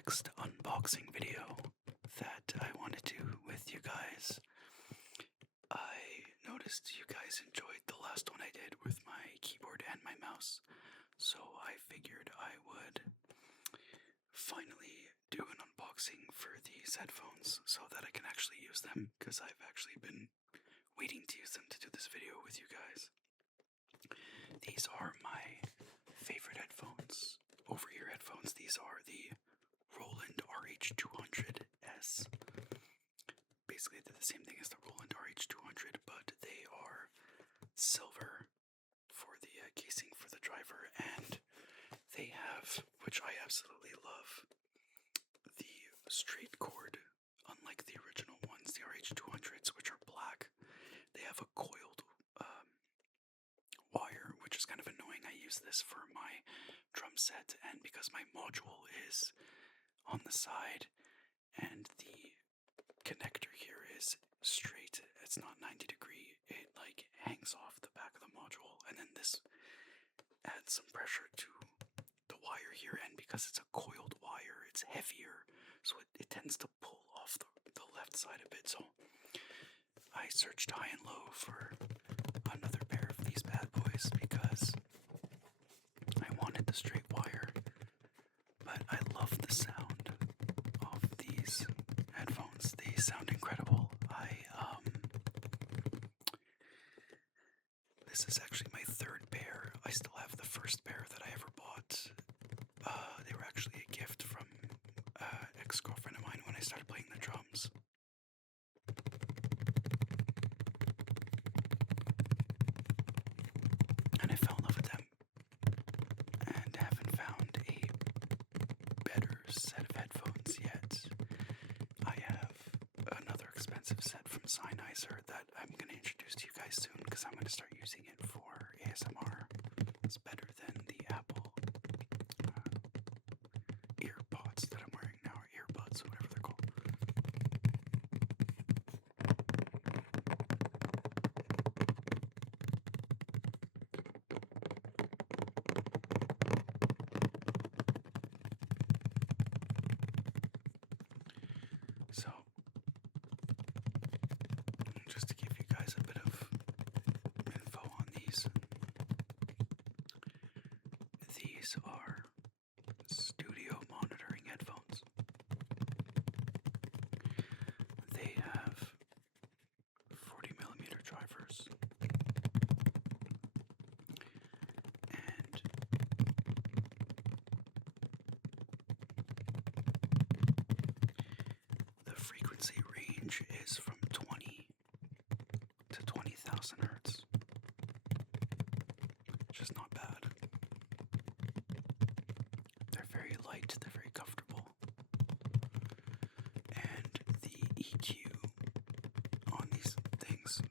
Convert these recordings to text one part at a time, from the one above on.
next unboxing video that I want to do with you guys. I noticed you guys enjoyed the last one I did with my keyboard and my mouse, so I figured I would finally do an unboxing for these headphones so that I can actually use them, because I've actually been waiting to use them to do this video with you guys. These are my favorite headphones, over-ear headphones. These are the Roland RH-200S. Basically, they're the same thing as the Roland RH-200, but they are silver for the casing for the driver, and they have, which I absolutely love, the straight cord. Unlike the original ones, the RH-200s, which are black, they have a coiled wire, which is kind of annoying. I use this for my drum set, and because my module is on the side and the connector here is straight, it's not 90 degree, it like hangs off the back of the module, and then this adds some pressure to the wire here, and because it's a coiled wire, it's heavier, so it tends to pull off the left side a bit. So I searched high and low for another pair of these bad boys because I wanted the straight wire, but I love the sound of these headphones. They sound incredible. This is actually my third pair. I still have the first pair that I ever bought. They were actually a gift from an ex-girlfriend of mine when I started playing the drums. And I fell in love with them, and haven't found a better set of headphones yet. I have another expensive set from Sennheiser that I'm going to introduce to you guys soon, because I'm going to start using it for ASMR. It's better than the Apple earpods that I'm wearing now, or earbuds, whatever they're called. So, just to give you guys a bit of info on these are studio monitoring headphones. They have 40mm drivers, and the frequency range is from 20 to 20,000 hertz, which is not bad. They're very light, they're very comfortable, and the EQ on these things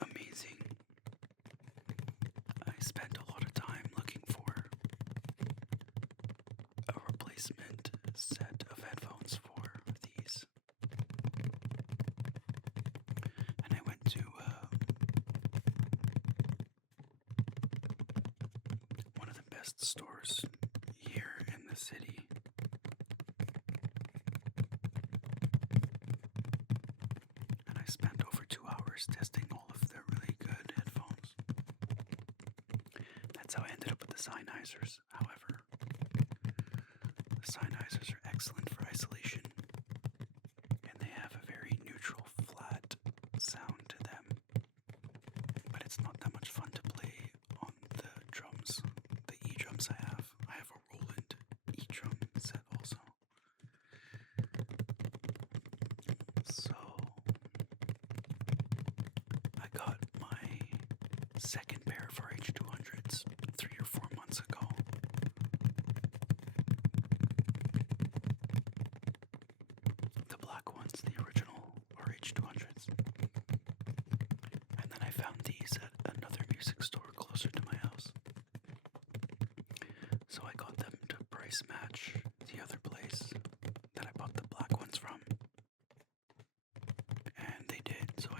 amazing. I spent a lot of time looking for a replacement set of headphones for these, and I went to one of the best stores here in the city, and I spent over 2 hours testing all of their really good headphones. That's how I ended up with the Sennheisers. However, the Sennheisers are excellent for isolation, and they have a very neutral, flat sound to them, but it's not that much fun to play on the drums, the E-drums I have. I have a Roland E-drum set also. So, I got my second pair of RH-200s 3 or 4 months ago. The black ones, the original RH-200s. And then I found these at another music store closer to my house. So I got them to price match the other place that I bought the black ones from. And they did, so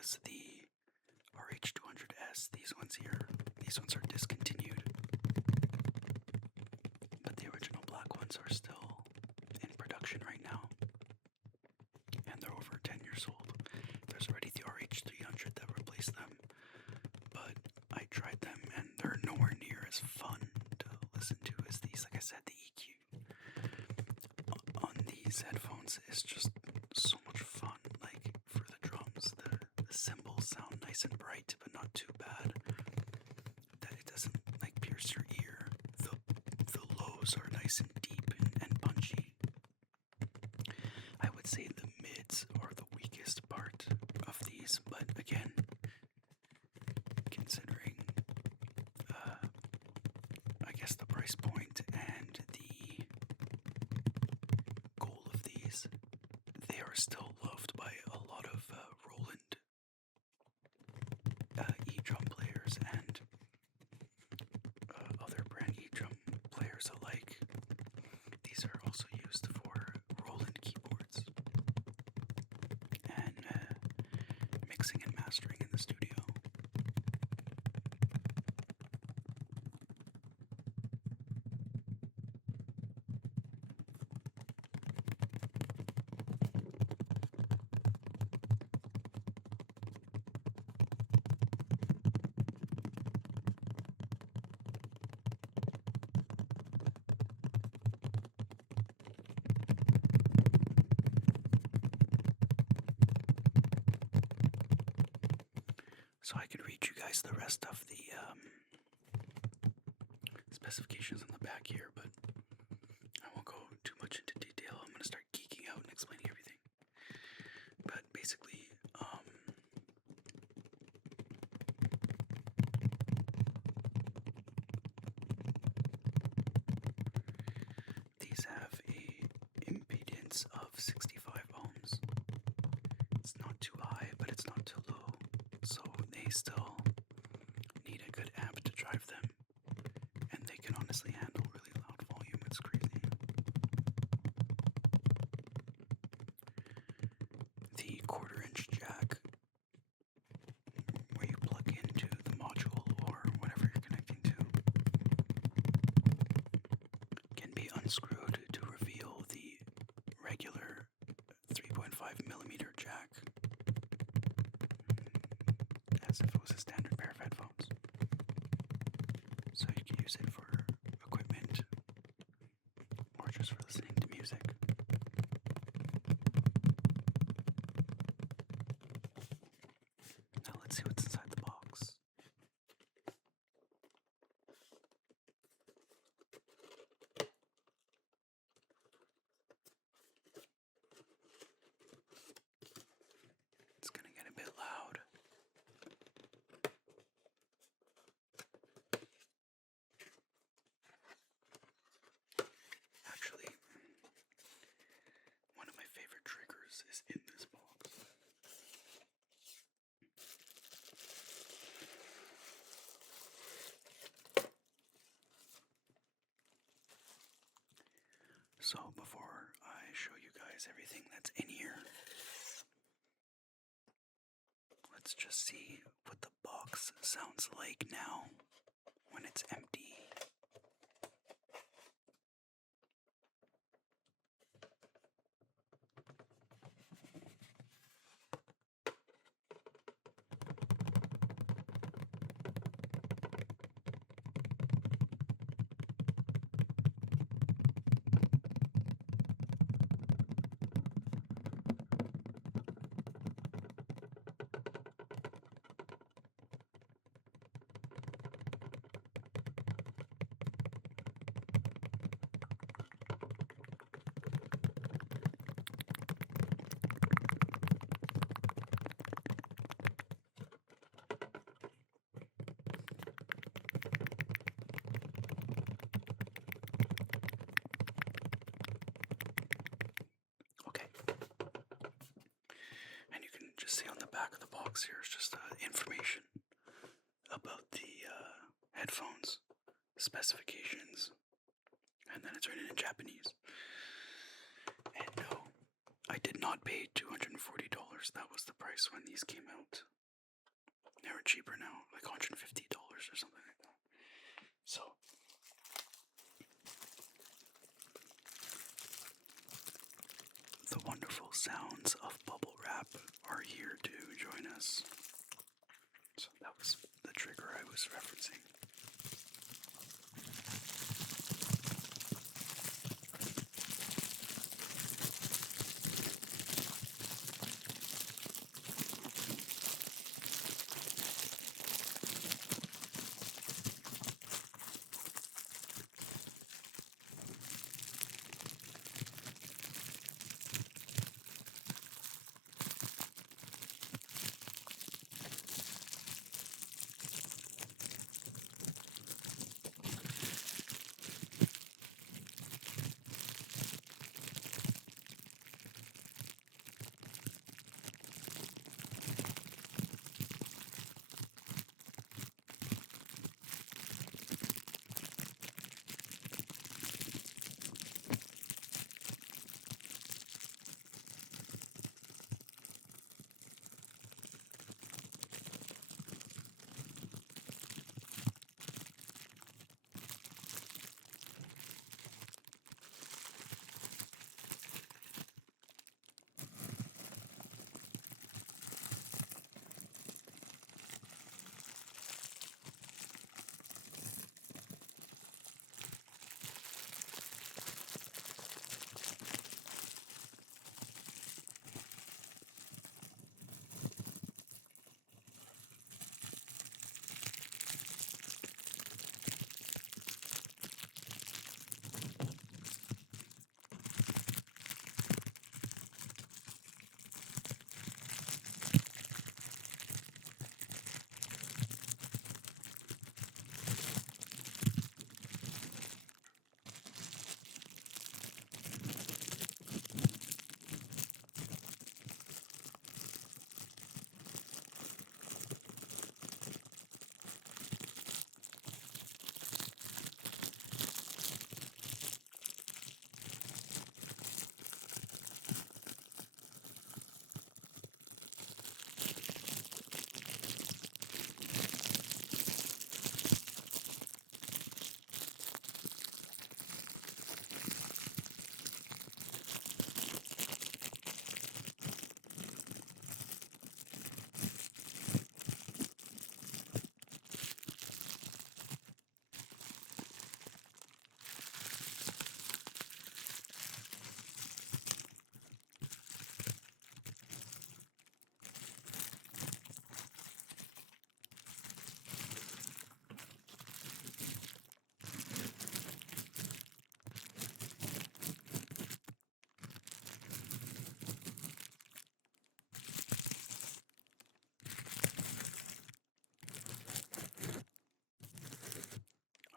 because the RH-200S, these ones are discontinued. But the original black ones are still in production right now. And they're over 10 years old. There's already the RH-300 that replaced them. But I tried them and they're nowhere near as fun to listen to as these. Like I said, the EQ on these headphones is just so much fun. Like for the drums, the cymbals sound nice and bright, but not too bad. That it doesn't like pierce your ear. The lows are nice and deep and punchy. I would say the mids are the weakest part of these, but again, considering I guess the price point and the goal of these, they are still loved by a lot of Roland e-drum players and other brand e-drum players alike. These are also used for Roland keyboards and mixing and mastering in the studio. So I could read you guys the rest of the specifications on the back here, but I won't go too much into detail. I'm going to start geeking out and explaining everything. But basically, these have a impedance of 65 ohms. It's not too high, but it's not too low. So they still need a good amp to drive them. And they can honestly handle really loud volume. It's crazy. The 1/4-inch jack, where you plug into the module or whatever you're connecting to, can be unscrewed to reveal the regular 3.5mm jack, as if it was a standard pair of headphones. So you can use it for equipment or just for listening to music. Now let's see what's inside the box. It's gonna get a bit loud. Actually, one of my favorite triggers is in this box. So before I show you guys everything that's in here, let's just see what the box sounds like now when it's empty. See on the back of the box here is just information about the headphones, specifications, and then it's written in Japanese. And no, I did not pay $240. That was the price when these came out. They were cheaper now, like $150 or something like that. So, the wonderful sounds of bubble wrap are here to join us. So that was the trigger I was referencing.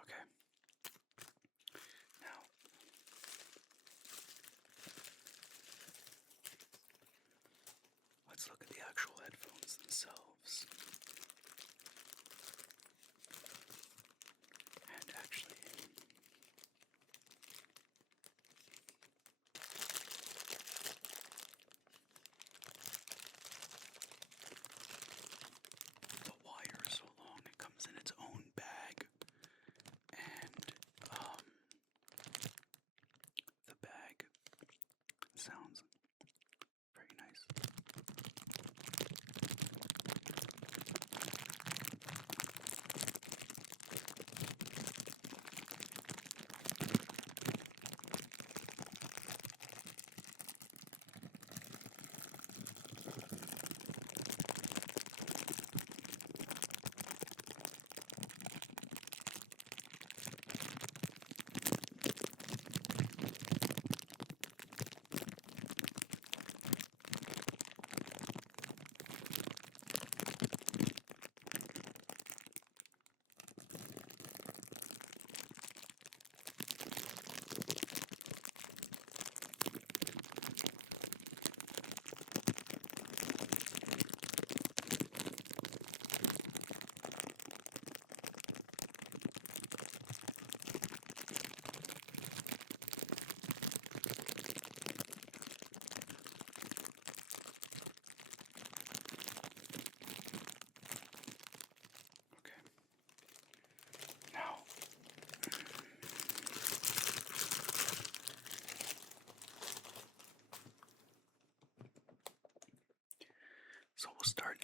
Okay. Now, let's look at the actual headphones themselves. And actually, the wire is so long, it comes in its own bag. And, the bag sounds very nice.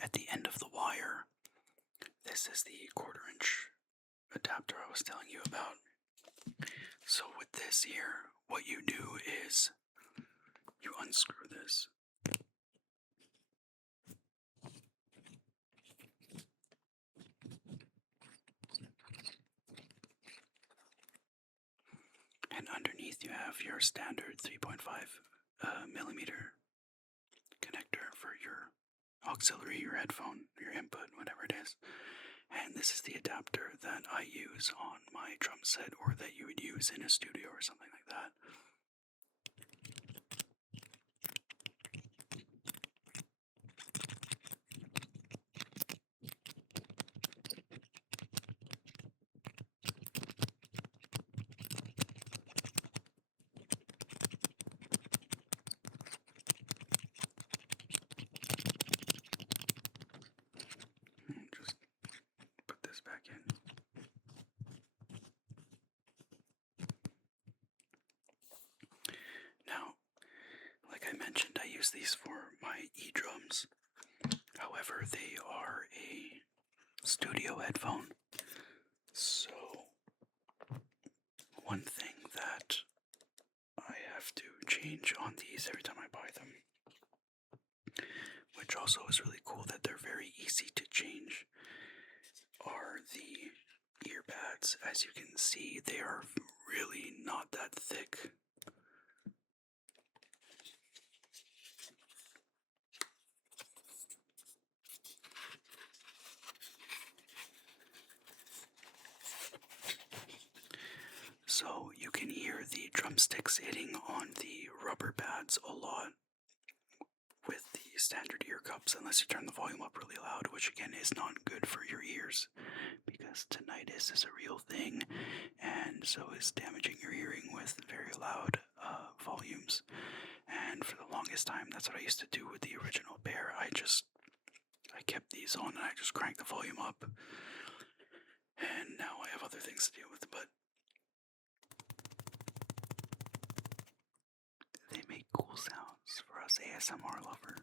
at the end of the wire. This is the 1/4" adapter I was telling you about. So with this here, what you do is you unscrew this. And underneath you have your standard 3.5 millimeter connector for your auxiliary, your headphone, your input, whatever it is. And this is the adapter that I use on my drum set, or that you would use in a studio or something like that. Just put this back in. Now, like I mentioned, I use these for my E-drums. However, they are a studio headphone. So, one thing that I have to change on these every time I buy them, which also is really cool that they're very easy to change, are the earpads. As you can see, they are really not that thick. So you can hear the drumsticks hitting on the rubber pads a lot with the standard ear cups, unless you turn the volume up really loud, which again is not good for your ears, because tinnitus is a real thing, and so is damaging your hearing with very loud volumes. And for the longest time, that's what I used to do with the original pair. I kept these on and I just cranked the volume up, and now I have other things to deal with, but they make cool sounds for us ASMR lovers.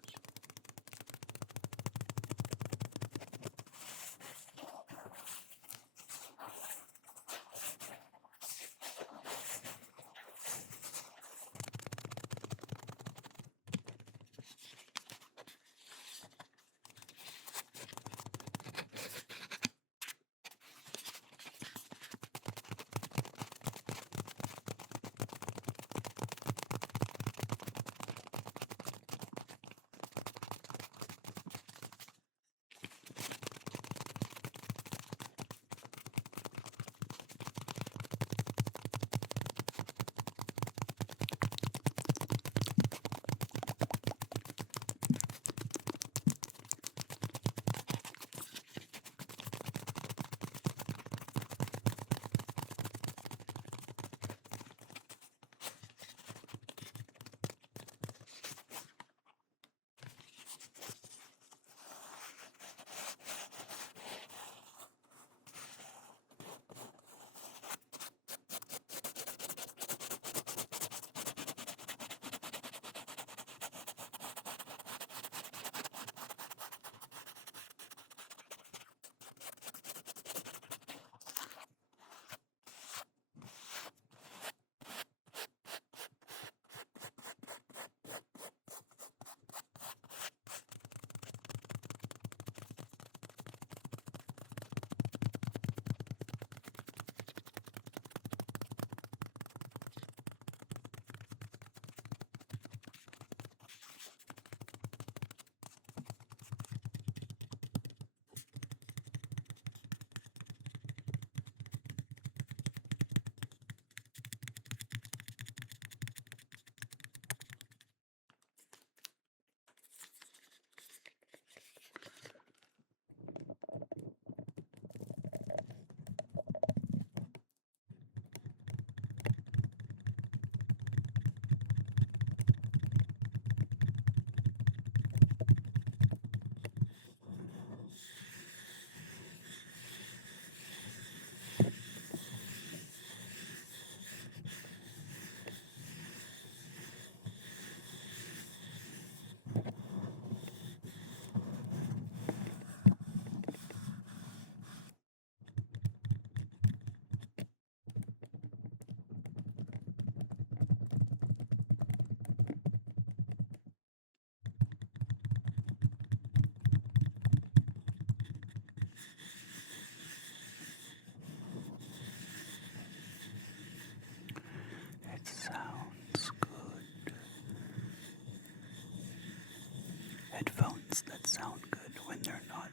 sound good when they're not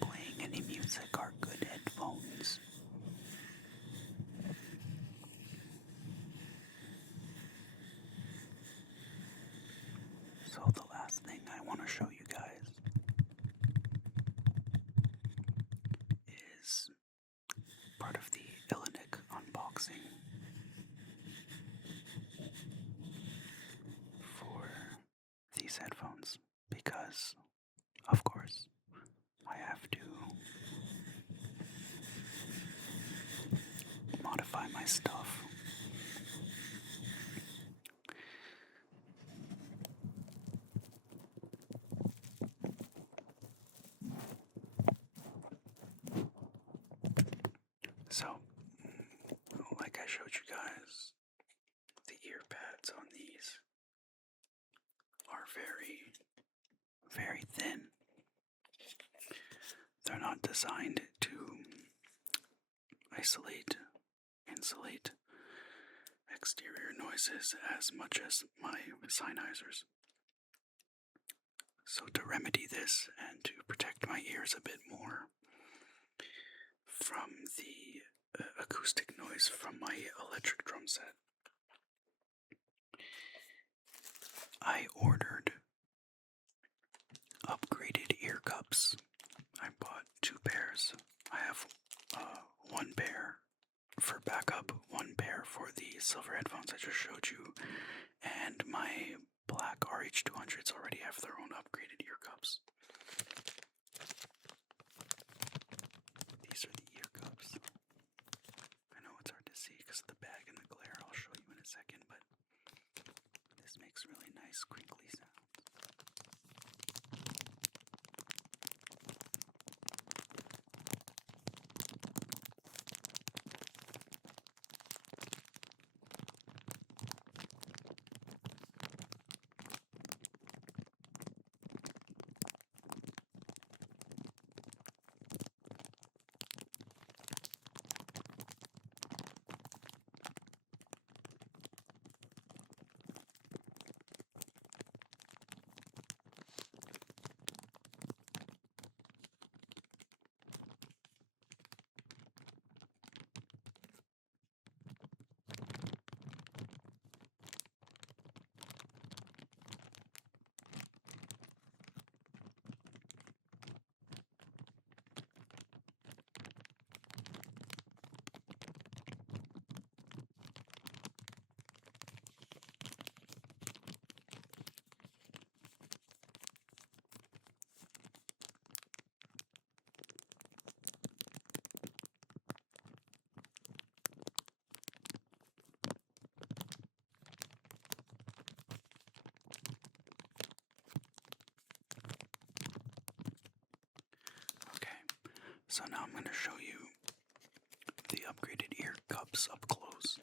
playing any music are good headphones. So the last thing I want to show you guys is part of the Illinic unboxing for these headphones, because of course I have to modify my stuff. So, like I showed you guys, the ear pads on these are very, very thin. They're not designed to insulate exterior noises as much as my Sennheisers. So to remedy this and to protect my ears a bit more from the acoustic noise from my electric drum set, I ordered upgraded ear cups. I bought 2 pairs. I have one pair for backup, one pair for the silver headphones I just showed you, and my black RH-200s already have their own upgraded ear cups. These are the ear cups. I know it's hard to see because of the bag and the glare. I'll show you in a second, but this makes really nice crinkly sounds. So now I'm going to show you the upgraded ear cups up close.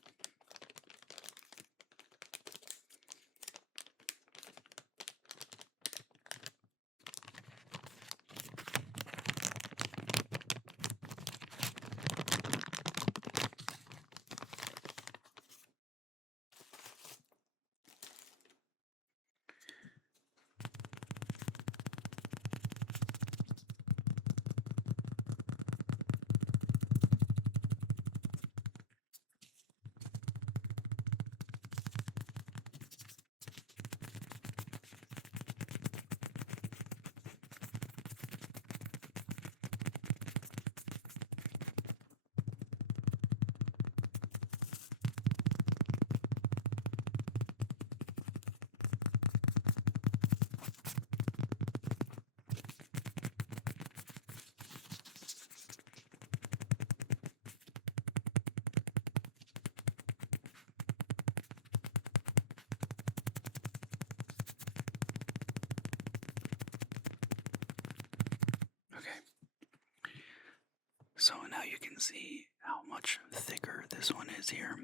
So now you can see how much thicker this one is here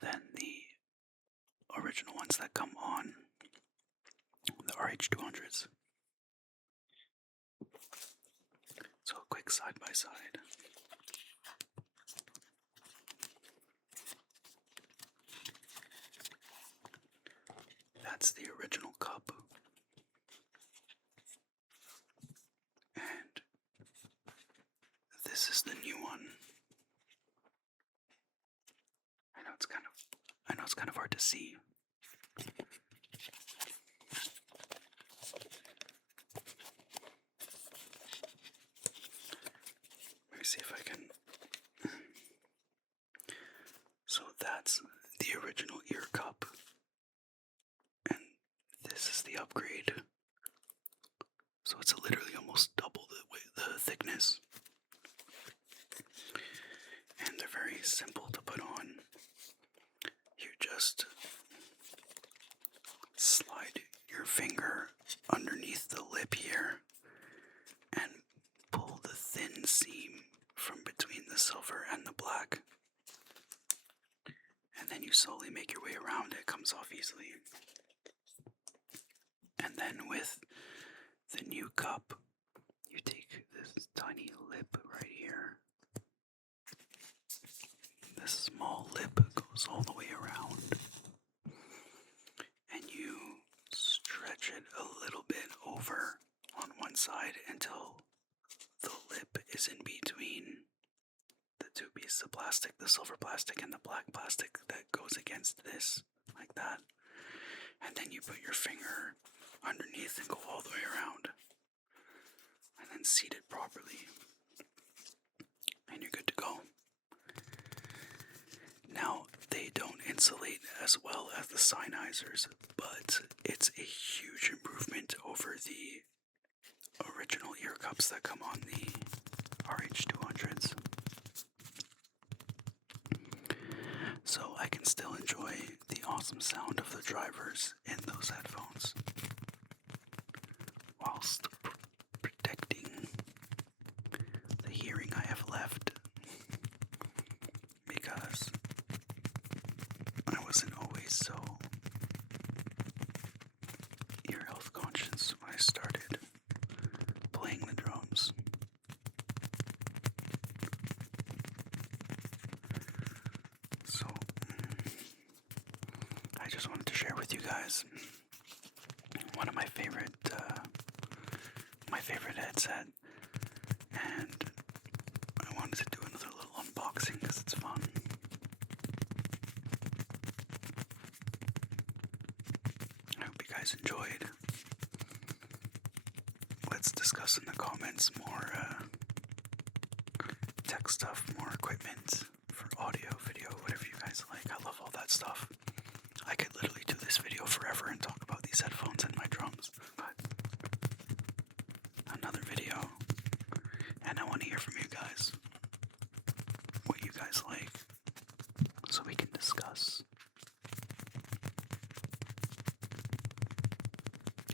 than the original ones that come on the RH-200s. So a quick side by side. That's the original cup. know it's kind of hard to see. Let me see if I can. So that's the original ear cup, and this is the upgrade. So it's literally almost double the thickness. And they're very simple to put on. You just slide your finger underneath the lip here and pull the thin seam from between the silver and the black. And then you slowly make your way around. It comes off easily. And then with the new cup, you take this tiny lip right here. This small lip goes all the way around. And you stretch it a little bit over on one side until the lip is in between the two pieces of plastic, the silver plastic and the black plastic that goes against this, like that. And then you put your finger underneath and go all the way around. And then seat it properly. And you're good to go. Now, they don't insulate as well as the Sennheisers, but it's a huge improvement over the original ear cups that come on the RH-200s. So I can still enjoy the awesome sound of the drivers in those headphones, whilst protecting the hearing I have left, because I wasn't always so ear health conscious when I started playing the drums. So I just wanted to share with you guys one of my favorite headset, and I wanted to do another little unboxing because it's fun. I hope you guys enjoyed. Let's discuss in the comments more tech stuff, more equipment for audio, video, whatever you guys like. I love all that stuff. I could literally do this video forever and talk about these headphones and my drums, but another video. And I want to hear from you guys, what you guys like, so we can discuss.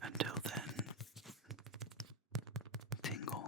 Until then, tingle.